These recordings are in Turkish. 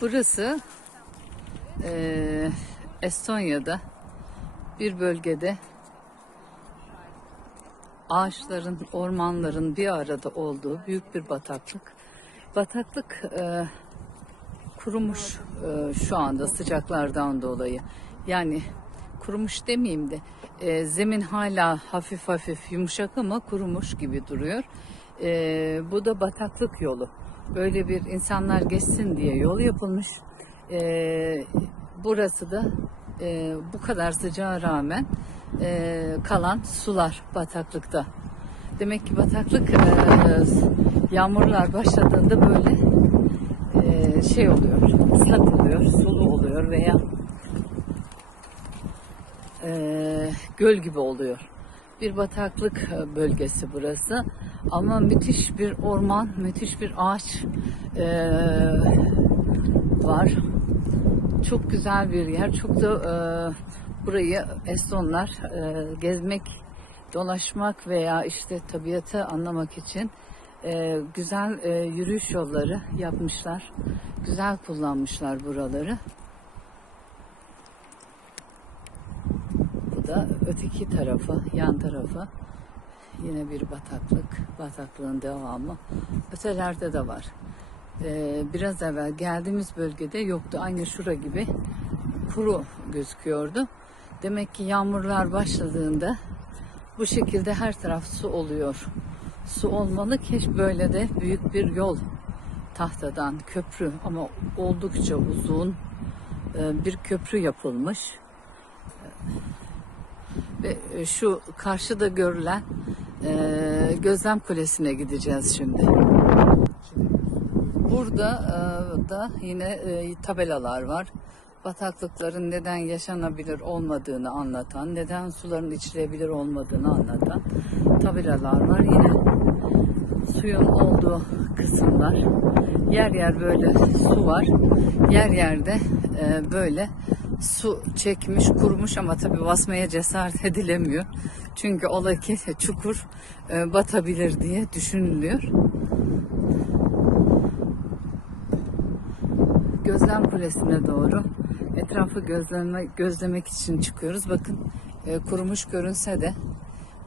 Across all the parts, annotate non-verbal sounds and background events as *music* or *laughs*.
Burası eee, Estonya'da bir bölgede ağaçların, ormanların bir arada olduğu büyük bir bataklık. Bataklık eee, kurumuş eee, şu anda sıcaklardan dolayı. Yani kurumuş demeyeyim de eee, zemin hala hafif hafif yumuşak ama kurumuş gibi duruyor. Eee, bu da bataklık yolu. Böyle bir insanlar geçsin diye yol yapılmış. Eee, burası da eee, bu kadar sıcağa rağmen eee, kalan sular bataklıkta. Demek ki bataklık eee, yağmurlar başladığında böyle eee, şey oluyor, ıslak oluyor, sulu oluyor veya eee, göl gibi oluyor. Bir bataklık e, bölgesi burası ama müthiş bir orman, müthiş bir ağaç eee, var. Çok güzel bir yer. Çok da eee, burayı Estonlar eee, gezmek, dolaşmak veya işte tabiatı anlamak için eee, güzel eee, yürüyüş yolları yapmışlar. Güzel kullanmışlar buraları. Da öteki tarafı, yan tarafı. Yine bir bataklık, bataklığın devamı. Ötelerde de var. Ee, biraz evvel geldiğimiz bölgede yoktu. Aynı şura gibi kuru gözüküyordu. Demek ki yağmurlar başladığında bu şekilde her taraf su oluyor. Su olmalı ki böyle de büyük bir yol tahtadan köprü ama oldukça uzun e, bir köprü yapılmış. Ve şu karşıda görülen e, gözlem kulesine gideceğiz şimdi. Burada e, da yine e, tabelalar var. Bataklıkların neden yaşanabilir olmadığını anlatan, neden suların içilebilir olmadığını anlatan tabelalar var. Yine suyun olduğu kısımlar. Yer yer böyle su var. Yer yerde e, böyle su çekmiş, kurumuş ama tabii basmaya cesaret *laughs* edilemiyor. Çünkü ola ki çukur e, batabilir diye düşünülüyor. Gözlem Kulesi'ne doğru etrafı gözleme, gözlemek için çıkıyoruz. Bakın e, kurumuş görünse de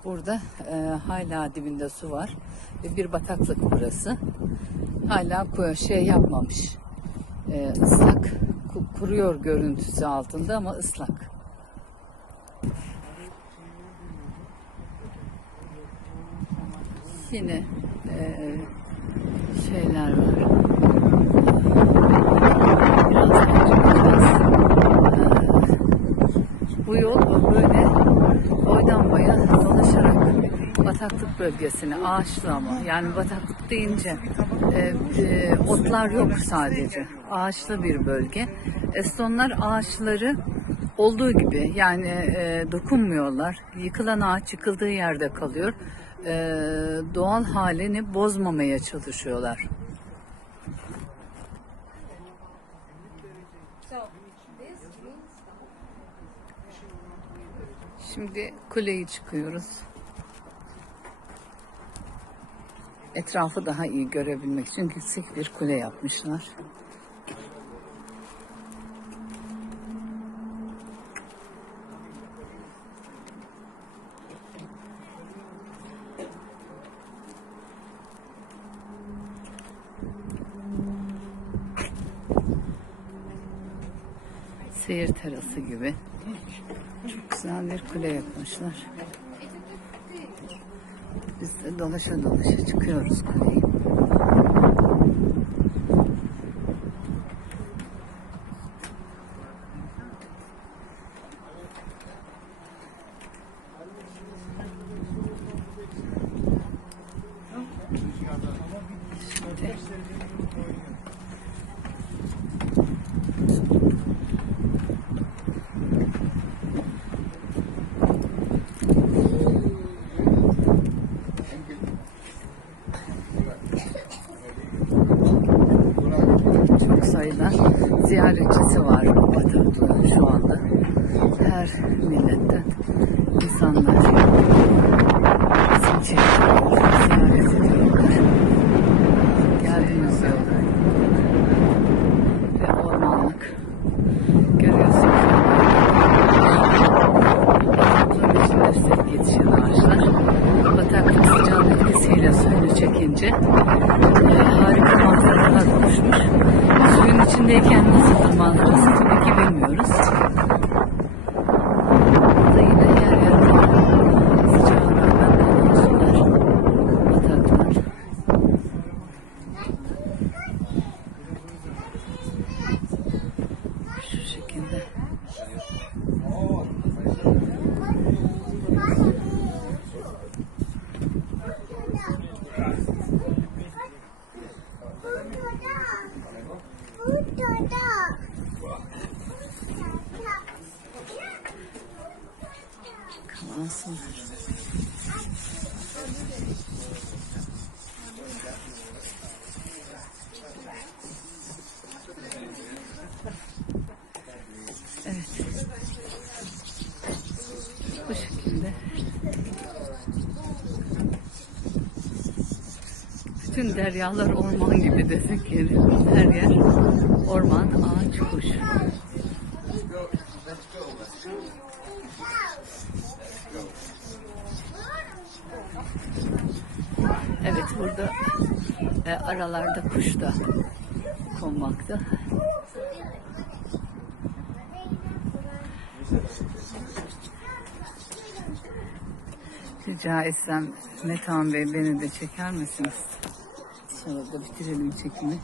burada e, hala dibinde su var. Ve bir bataklık burası. Hala şey yapmamış. E, ıslak kuruyor görüntüsü altında ama ıslak. Yine e, şeyler var. Bu yol böyle boydan boya dolaşarak bataklık bölgesine ağaçlı ama yani bataklık deyince e, e, otlar yok sadece ağaçlı bir bölge. Estonlar ağaçları olduğu gibi yani e, dokunmuyorlar. Yıkılan ağaç yıkıldığı yerde kalıyor. E, doğal halini bozmamaya çalışıyorlar. Şimdi kuleyi çıkıyoruz. Etrafı daha iyi görebilmek için yüksek bir kule yapmışlar. Seyir terası gibi. Çok güzel bir kule yapmışlar. Biz de dolaşa dolaşa çıkıyoruz kuleyi. ziyaretçisi var bu bataklığı şu anda. Her milletten insanlar bizim çekiyorlar, ziyaret ediyorlar. Geldiğimiz ve ormanlık görüyorsunuz. Bataklığın içine sevk yetişen ağaçlar. Bataklık sıcağın etkisiyle çekince e, harika manzaralar oluşmuş. Suyun içindeyken Bütün deryalar orman gibi desek yeri. Her yer orman, ağaç, kuş. Evet burada e, aralarda kuş da konmakta. Rica etsem Metehan Bey beni de çeker misiniz? Sonra da bitirelim çekimi.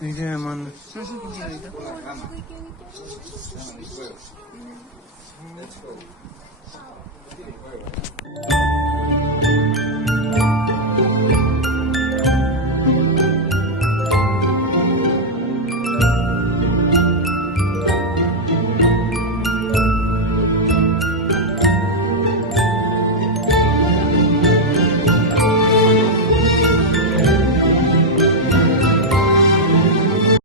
Gidelim anne. Videoydu.